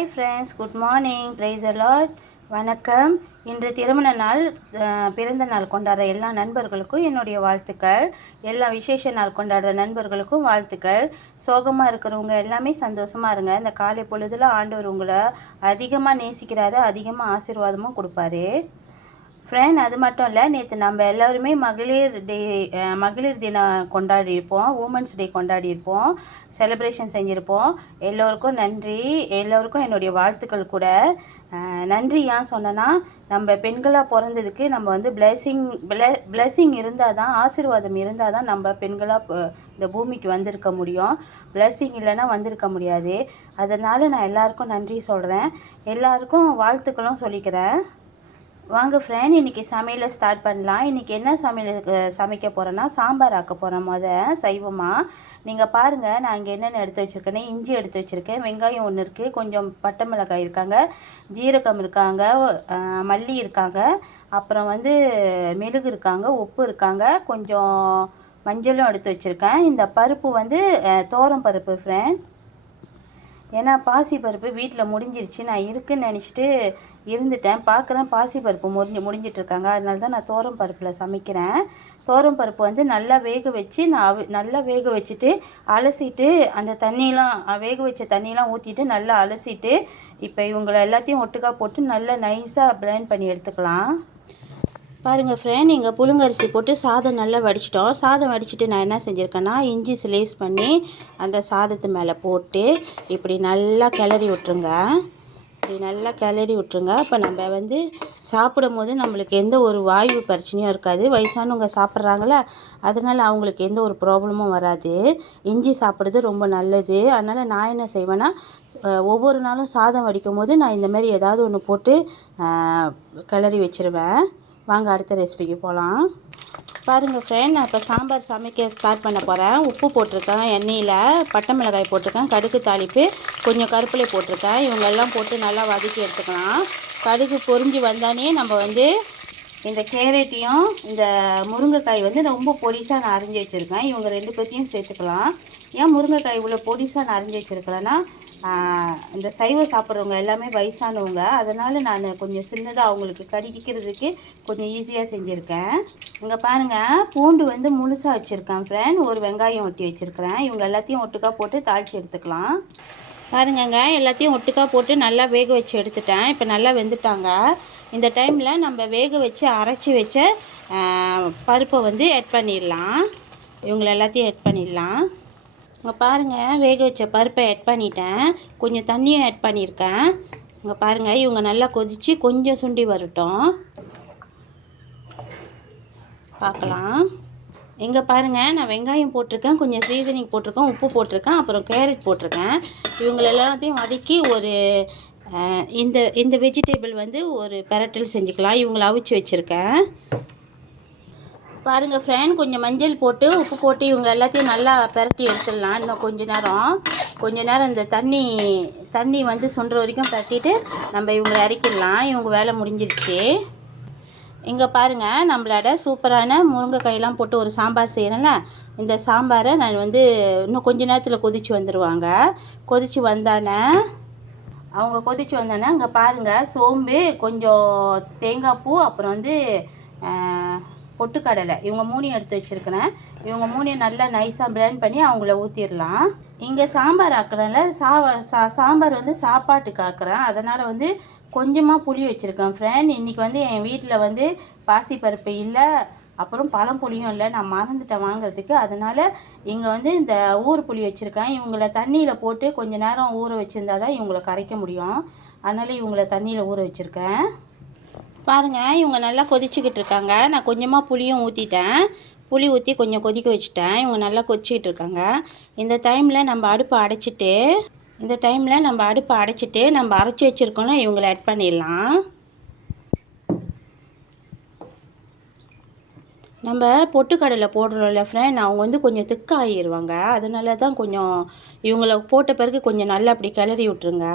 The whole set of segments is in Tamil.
Hi friends, good morning, praise the Lord. வணக்கம். இன்று திருமண நாள் பிறந்த நாள் கொண்டாடுற எல்லா நண்பர்களுக்கும் என்னுடைய வாழ்த்துக்கள். எல்லா விசேஷ நாள் கொண்டாடுற நண்பர்களுக்கும் வாழ்த்துக்கள். சோகமாக இருக்கிறவங்க எல்லாமே சந்தோஷமாக இருங்க. இந்த காலை பொழுதில் ஆண்டவர் உங்களை அதிகமாக நேசிக்கிறாரு, அதிகமாக ஆசீர்வாதமும் கொடுப்பாரு. ஃப்ரெண்ட், அது மட்டும் இல்லை, நேற்று நம்ம எல்லோருமே மகளிர் தினம் கொண்டாடியிருப்போம், உமன்ஸ் டே கொண்டாடியிருப்போம், செலிப்ரேஷன் செஞ்சுருப்போம். எல்லோருக்கும் நன்றி, எல்லோருக்கும் என்னுடைய வாழ்த்துக்கள் கூட. நன்றி ஏன் சொன்னேன்னா, நம்ம பெண்களாக பிறந்ததுக்கு நம்ம வந்து பிளெஸ்ஸிங் இருந்தால் தான், ஆசீர்வாதம் இருந்தால் தான் நம்ம பெண்களாக இந்த பூமிக்கு வந்திருக்க முடியும். பிளெஸ்ஸிங் இல்லைன்னா வந்திருக்க முடியாது. அதனால் நான் எல்லாருக்கும் நன்றி சொல்கிறேன், எல்லாருக்கும் வாழ்த்துக்களும் சொல்லிக்கிறேன். வாங்க ஃப்ரெண்ட், இன்றைக்கி சமையலை ஸ்டார்ட் பண்ணலாம். இன்றைக்கி என்ன சமைக்க போகிறேன்னா, சாம்பார் ஆக்க போகிறேன். சைவமாக நீங்கள் பாருங்கள், நான் இங்கே என்னென்ன எடுத்து வச்சுருக்கேன்னா, இஞ்சி எடுத்து வச்சுருக்கேன், வெங்காயம் ஒன்று இருக்குது, கொஞ்சம் பட்டை மிளகாய் இருக்காங்க, ஜீரகம் இருக்காங்க, மல்லி இருக்காங்க, அப்புறம் வந்து மெழுகு இருக்காங்க, உப்பு இருக்காங்க, கொஞ்சம் மஞ்சளும் எடுத்து வச்சுருக்கேன். இந்த பருப்பு வந்து தோரம் பருப்பு ஃப்ரெண்ட். ஏன்னா பாசிப்பருப்பு வீட்டில் முடிஞ்சிருச்சு, நான் இருக்குன்னு நினச்சிட்டு இருந்துட்டேன். பார்க்குறேன் பாசிப்பருப்பு முடிஞ்சிட்ருக்காங்க. அதனால தான் நான் தோரம் பருப்பில் சமைக்கிறேன். தோரம் பருப்பு வந்து நல்லா வேக வச்சு நல்லா வேக வச்சுட்டு அலசிட்டு, அந்த தண்ணியெலாம் வேக வச்ச தண்ணியெலாம் ஊற்றிட்டு நல்லா அலசிட்டு, இப்போ இவங்களை எல்லாத்தையும் ஒட்டுக்கா போட்டு நல்லா நைஸாக பிளெண்ட் பண்ணி எடுத்துக்கலாம். பாருங்கள் ஃப்ரெண்ட், இங்கே புழுங்கரிசி போட்டு சாதம் நல்லா வடிச்சிட்டோம். சாதம் வடிச்சிட்டு நான் என்ன செஞ்சுருக்கேன்னா, இஞ்சி ஸ்லைஸ் பண்ணி அந்த சாதத்து மேலே போட்டு இப்படி நல்லா கிளறி விட்ருங்க. இப்போ நம்ம வந்து சாப்பிடும் போது நம்மளுக்கு எந்த ஒரு வாயு பிரச்சனையும் இருக்காது. வயசானவங்க சாப்பிட்றாங்கள, அதனால் அவங்களுக்கு எந்த ஒரு ப்ராப்ளமும் வராது. இஞ்சி சாப்பிட்றது ரொம்ப நல்லது. அதனால் நான் என்ன செய்வேன்னா, ஒவ்வொரு நாளும் சாதம் வடிக்கும் போது நான் இந்தமாதிரி ஏதாவது ஒன்று போட்டு கிளறி வச்சுருவேன். வாங்க அடுத்த ரெசிபிக்கு போகலாம். பாருங்கள் ஃப்ரெண்ட், நான் இப்போ சாம்பார் சமைக்க ஸ்டார்ட் பண்ண போகிறேன். உப்பு போட்டிருக்கேன், எண்ணெயில் பட்டை மிளகாய் போட்டிருக்கேன், கடுகு தாளிப்பு, கொஞ்சம் கருப்பிலை போட்டிருக்கேன். இவங்கெல்லாம் போட்டு நல்லா வதக்கி எடுத்துக்கலாம். கடுகு பொரிஞ்சு வந்தானே நம்ம வந்து இந்த கேரட்டையும் இந்த முருங்கைக்காய் வந்து ரொம்ப பொடிசாக நான் அரிஞ்சு வச்சுருக்கேன். இவங்க ரெண்டு பேர்த்தையும் சேர்த்துக்கலாம். ஏன் முருங்கைக்காய் இவ்வளோ பொடிசாக நான் அரிஞ்சு வச்சுருக்கிறேன்னா, இந்த சைவம் சாப்பிட்றவங்க எல்லாமே வயசானவங்க, அதனால் நான் கொஞ்சம் சின்னதாக அவங்களுக்கு கடிக்கிறதுக்கு கொஞ்சம் ஈஸியாக செஞ்சுருக்கேன். இங்கே பாருங்கள், பூண்டு வந்து முழுசாக வச்சுருக்கேன் ஃப்ரெண்ட், ஒரு வெங்காயம் ஒட்டி வச்சுருக்கிறேன். இவங்க எல்லாத்தையும் ஒட்டுக்கா போட்டு தாளித்து எடுத்துக்கலாம். பாருங்கங்க, எல்லாத்தையும் ஒட்டுக்கா போட்டு நல்லா வேக வச்சு எடுத்துட்டேன். இப்போ நல்லா வெந்துட்டாங்க. இந்த டைமில் நம்ம வேக வச்சு அரைச்சி வச்ச பருப்பை வந்து ஆட் பண்ணிடலாம். இவங்களை எல்லாத்தையும் ஆட் பண்ணிடலாம். இங்கே பாருங்கள், வேக வச்ச பருப்பை ஆட் பண்ணிட்டேன், கொஞ்சம் தண்ணியும் ஆட் பண்ணியிருக்கேன். இங்கே பாருங்கள், இவங்க நல்லா கொதித்து கொஞ்சம் சுண்டி வரட்டும், பார்க்கலாம். இங்கே பாருங்கள், நான் வெங்காயம் போட்டிருக்கேன், கொஞ்சம் சீசனிங் போட்டிருக்கேன், உப்பு போட்டிருக்கேன், அப்புறம் கேரட் போட்டிருக்கேன். இவங்களை எல்லாத்தையும் வதக்கி ஒரு இந்த வெஜிடபிள் வந்து ஒரு பெரட்டல் செஞ்சுக்கலாம். இவங்களை அவிச்சு வச்சுருக்கேன். பாருங்கள் ஃப்ரெண்ட், கொஞ்சம் மஞ்சள் போட்டு உப்பு போட்டு இவங்க எல்லாத்தையும் நல்லா பெரட்டி எடுத்துடலாம். இன்னும் கொஞ்ச நேரம் இந்த தண்ணி வந்து சுண்டுற வரைக்கும் பெரட்டிட்டு நம்ம இவங்களை இறக்கிடலாம். இவங்க வேலை முடிஞ்சிருச்சு. இங்கே பாருங்கள், நம்மளோட சூப்பரான முருங்கைக்காயெல்லாம் போட்டு ஒரு சாம்பார் செய்கிறேன்ல, இந்த சாம்பாரை நான் வந்து இன்னும் கொஞ்ச நேரத்தில் கொதித்து வந்துடுவாங்க. கொதித்து வந்தானே அங்கே பாருங்கள், சோம்பு, கொஞ்சம் தேங்காய் பூ, அப்புறம் வந்து பொட்டுக்கடலை, இவங்க மூணையும் எடுத்து வச்சுருக்கிறேன். இவங்க மூணையும் நல்லா நைஸாக பிளெண்ட் பண்ணி அவங்கள ஊற்றிடலாம். இங்கே சாம்பார் ஆக்குறேன்ல, சாம்பார் வந்து சாப்பாட்டுக்கு ஆக்குறேன், அதனால் வந்து கொஞ்சமாக புளி வச்சுருக்கேன் ஃப்ரெண்ட். இன்றைக்கி வந்து என் வீட்டில் வந்து பாசிப்பருப்பு இல்லை, அப்புறம் பழம்புளியும் இல்லை, நான் மறந்துட்டேன் வாங்கிறதுக்கு. அதனால் இங்கே வந்து இந்த ஊர் புளி வச்சுருக்கேன். இவங்கள தண்ணியில் போட்டு கொஞ்சம் நேரம் ஊற வச்சுருந்தா தான் இவங்களை கரைக்க முடியும். அதனால் இவங்கள தண்ணியில் ஊற வச்சுருக்கேன். பாருங்கள், இவங்க நல்லா கொதிச்சுக்கிட்டு இருக்காங்க. நான் கொஞ்சமாக புளியும் ஊற்றிட்டேன், புளி ஊற்றி கொஞ்சம் கொதிக்க வச்சுட்டேன். இவங்க நல்லா கொதிச்சிக்கிட்டு இருக்காங்க. இந்த டைமில் நம்ம அடுப்பை அடைச்சிட்டு நம்ம அரைச்சி வச்சுருக்கோன்னா இவங்களை ஆட் பண்ணிடலாம். நம்ம பொட்டுக்கடலை போடுறோம்ல ஃப்ரெண்ட், அவங்க வந்து கொஞ்சம் திக்காகிடுவாங்க. அதனால தான் கொஞ்சம் இவங்கள போட்ட பிறகு கொஞ்சம் நல்லா அப்படி கிளறி விட்ருங்க,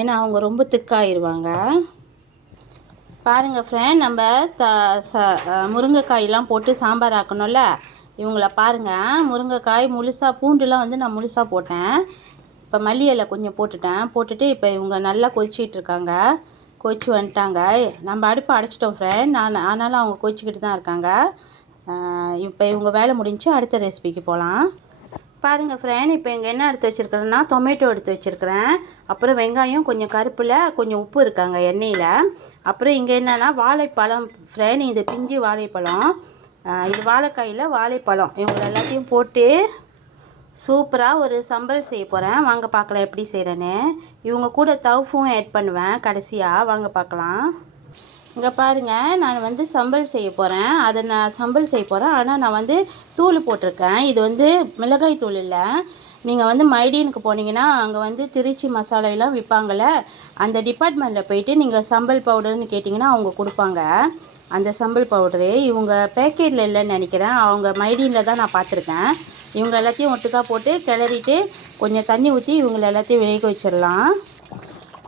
ஏன்னா அவங்க ரொம்ப திக்காகிடுவாங்க. பாருங்கள் ஃப்ரெண்ட், நம்ம முருங்கைக்காயெல்லாம் போட்டு சாம்பார் ஆக்கணும்ல, இவங்கள பாருங்கள், முருங்கைக்காய் முழுசாக, பூண்டுலாம் வந்து நான் முழுசாக போட்டேன். இப்போ மல்லி இலை கொஞ்சம் போட்டுட்டு இப்போ இவங்க நல்லா கொதிச்சிட்டு இருக்காங்க. கொதிச்சு வந்துட்டாங்க. நம்ம அடுப்பை அடைச்சிட்டோம் ஃப்ரெண்ட். ஆனாலும் அவங்க கொதிச்சிக்கிட்டு தான் இருக்காங்க. இப்போ இவங்க வேலை முடிஞ்சு அடுத்த ரெசிபிக்கு போகலாம். பாருங்கள் ஃப்ரெண்ட், இப்போ இங்கே என்ன எடுத்து வச்சுருக்கிறேன்னா டொமேட்டோ எடுத்து வச்சுருக்கிறேன். அப்புறம் வெங்காயம், கொஞ்சம் கருப்பில், கொஞ்சம் உப்பு இருக்காங்க எண்ணெயில். அப்புறம் இங்கே என்னென்னா வாழைப்பழம் ஃப்ரெண்ட், இது பிஞ்சு வாழைப்பழம். இது வாழைக்காயில் வாழைப்பழம். இவங்க எல்லாத்தையும் போட்டு சூப்பராக ஒரு சம்பல் செய்ய போகிறேன். வாங்க பார்க்கலாம் எப்படி செய்கிறேன்னு. இவங்க கூட தவுஃபும் ஆட் பண்ணுவேன் கடைசியாக. வாங்க பார்க்கலாம். இங்கே பாருங்கள், நான் வந்து சம்பல் செய்ய போகிறேன். நான் சம்பல் செய்ய போகிறேன். ஆனால் நான் வந்து தூள் போட்டிருக்கேன். இது வந்து மிளகாய் தூள் இல்லை. நீங்கள் வந்து மைடீனுக்கு போனீங்கன்னா அங்கே வந்து திருச்சி மசாலையெல்லாம் விற்பாங்கள்ல, அந்த டிபார்ட்மெண்ட்டில் போயிட்டு நீங்கள் சம்பல் பவுடர்னு கேட்டிங்கன்னா அவங்க கொடுப்பாங்க. அந்த சம்பல் பவுடரு இவங்க பேக்கெட்டில் இல்லைன்னு நினைக்கிறேன். அவங்க மைடீனில் தான் நான் பார்த்துருக்கேன். இவங்க எல்லாத்தையும் ஒட்டுக்கா போட்டு கிளறிட்டு கொஞ்சம் தண்ணி ஊற்றி இவங்களை எல்லாத்தையும் வேக வச்சிடலாம்.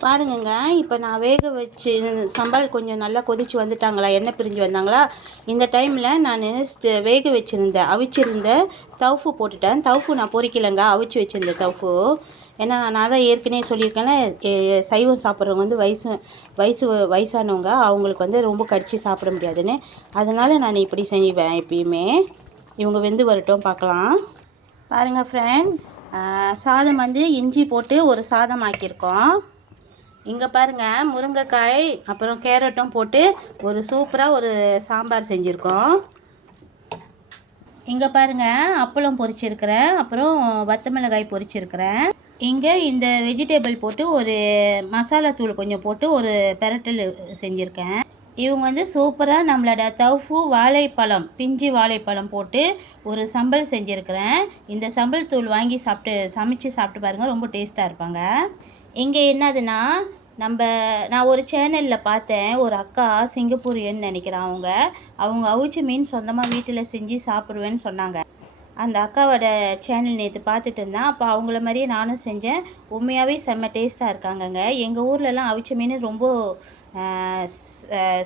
பாருங்கங்க, இப்போ நான் வேக வச்சு சம்பல் கொஞ்சம் நல்லா கொதித்து வந்துட்டாங்களா, எண்ணெய் பிரிஞ்சு வந்தாங்களா, இந்த டைமில் நான் வேக வச்சுருந்தேன் அவிச்சிருந்த தவுஃபு போட்டுட்டேன். தவுஃபு நான் பொரிக்கலைங்க, அவிச்சு வச்சுருந்தேன் தவுஃபு. ஏன்னா நான் தான் ஏற்கனவே சொல்லியிருக்கேன்ல, சைவம் சாப்பிட்றவங்க வந்து வயசானவங்க, அவங்களுக்கு வந்து ரொம்ப கடிச்சு சாப்பிட முடியாதுன்னு. அதனால் நான் இப்படி செய்வேன் எப்பயுமே. இவங்க வெந்து வரட்டும் பார்க்கலாம். பாருங்கள் ஃப்ரெண்ட், சாதம் வந்து இஞ்சி போட்டு ஒரு சாதம் ஆக்கியிருக்கோம். இங்கே பாருங்கள், முருங்கைக்காய் அப்புறம் கேரட்டும் போட்டு ஒரு சூப்பராக ஒரு சாம்பார் செஞ்சுருக்கோம். இங்கே பாருங்கள், அப்பளம் பொரிச்சிருக்கிறேன், அப்புறம் வத்த மிளகாய் பொரிச்சிருக்கிறேன். இங்கே இந்த வெஜிடபிள் போட்டு ஒரு மசாலா தூள் கொஞ்சம் போட்டு ஒரு பெரட்டல் செஞ்சுருக்கேன். இவங்க வந்து சூப்பராக நம்மளோட தவுஃபு வாழைப்பழம், பிஞ்சு வாழைப்பழம் போட்டு ஒரு சம்பல் செஞ்சுருக்கிறேன். இந்த சம்பல் தூள் வாங்கி சமைச்சு சாப்பிட்டு பாருங்கள், ரொம்ப டேஸ்ட்டாக இருப்பாங்க. இங்கே என்னதுன்னா, நான் ஒரு சேனலில் பார்த்தேன், ஒரு அக்கா சிங்கப்பூரியன்னு நினைக்கிறேன். அவங்க அவிச்ச மீன் சொந்தமாக வீட்டில் செஞ்சு சாப்பிடுவேன்னு சொன்னாங்க. அந்த அக்காவோட சேனல் நேற்று பார்த்துட்டு இருந்தேன். அப்போ அவங்கள மாதிரியே நானும் செஞ்சேன். உண்மையாகவே செம்ம டேஸ்ட்டாக இருக்காங்கங்க. எங்கள் ஊர்லலாம் அவிச்ச மீன் ரொம்ப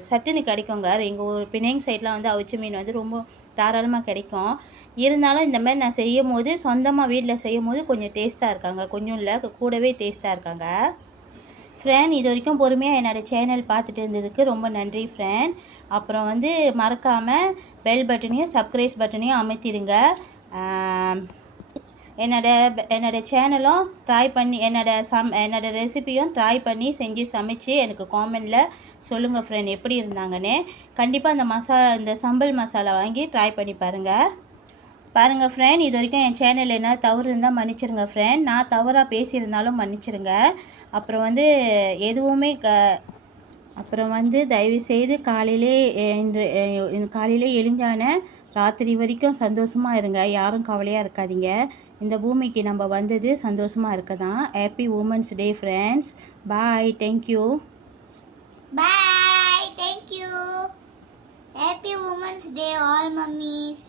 சட்டுன்னு கிடைக்குங்க. எங்கள் ஊர் பிணைங் சைட்லாம் வந்து அவிச்ச மீன் வந்து ரொம்ப தாராளமாக கிடைக்கும். இருந்தாலும் இந்த மாதிரி நான் செய்யும் போது, சொந்தமாக வீட்டில் செய்யும் போது கொஞ்சம் டேஸ்ட்டாக இருக்காங்க. கொஞ்சம் இல்லை, கூடவே டேஸ்ட்டாக இருக்காங்க. ஃப்ரெண்ட், இது வரைக்கும் பொறுமையாக என்னோடய சேனல் பார்த்துட்டு இருந்ததுக்கு ரொம்ப நன்றி ஃப்ரெண்ட். அப்புறம் வந்து மறக்காமல் பெல் பட்டனையும் சப்ஸ்கிரைப் பட்டனையும் அமைத்திடுங்க. என்னோட சேனலும் ட்ரை பண்ணி என்னோட ரெசிபியும் ட்ரை பண்ணி செஞ்சு சமைச்சு எனக்கு காமெண்டில் சொல்லுங்கள் ஃப்ரெண்ட் எப்படி இருந்தாங்கன்னு. கண்டிப்பாக இந்த சம்பல் மசாலா வாங்கி ட்ரை பண்ணி பாருங்கள் ஃப்ரெண்ட். இது வரைக்கும் என் சேனல் என்ன தவறு இருந்தால் மன்னிச்சிருங்க ஃப்ரெண்ட். நான் தவறாக பேசியிருந்தாலும் மன்னிச்சிருங்க. அப்புறம் வந்து எதுவுமே அப்புறம் வந்து தயவுசெய்து காலையிலே எழுந்தான ராத்திரி வரைக்கும் சந்தோஷமாக இருங்க. யாரும் கவலையாக இருக்காதீங்க. இந்த பூமிக்கு நம்ம வந்தது சந்தோஷமாக இருக்க தான். Happy women's day friends. Bye, thank you. Bye, thank you. Happy Women's Day all mummies.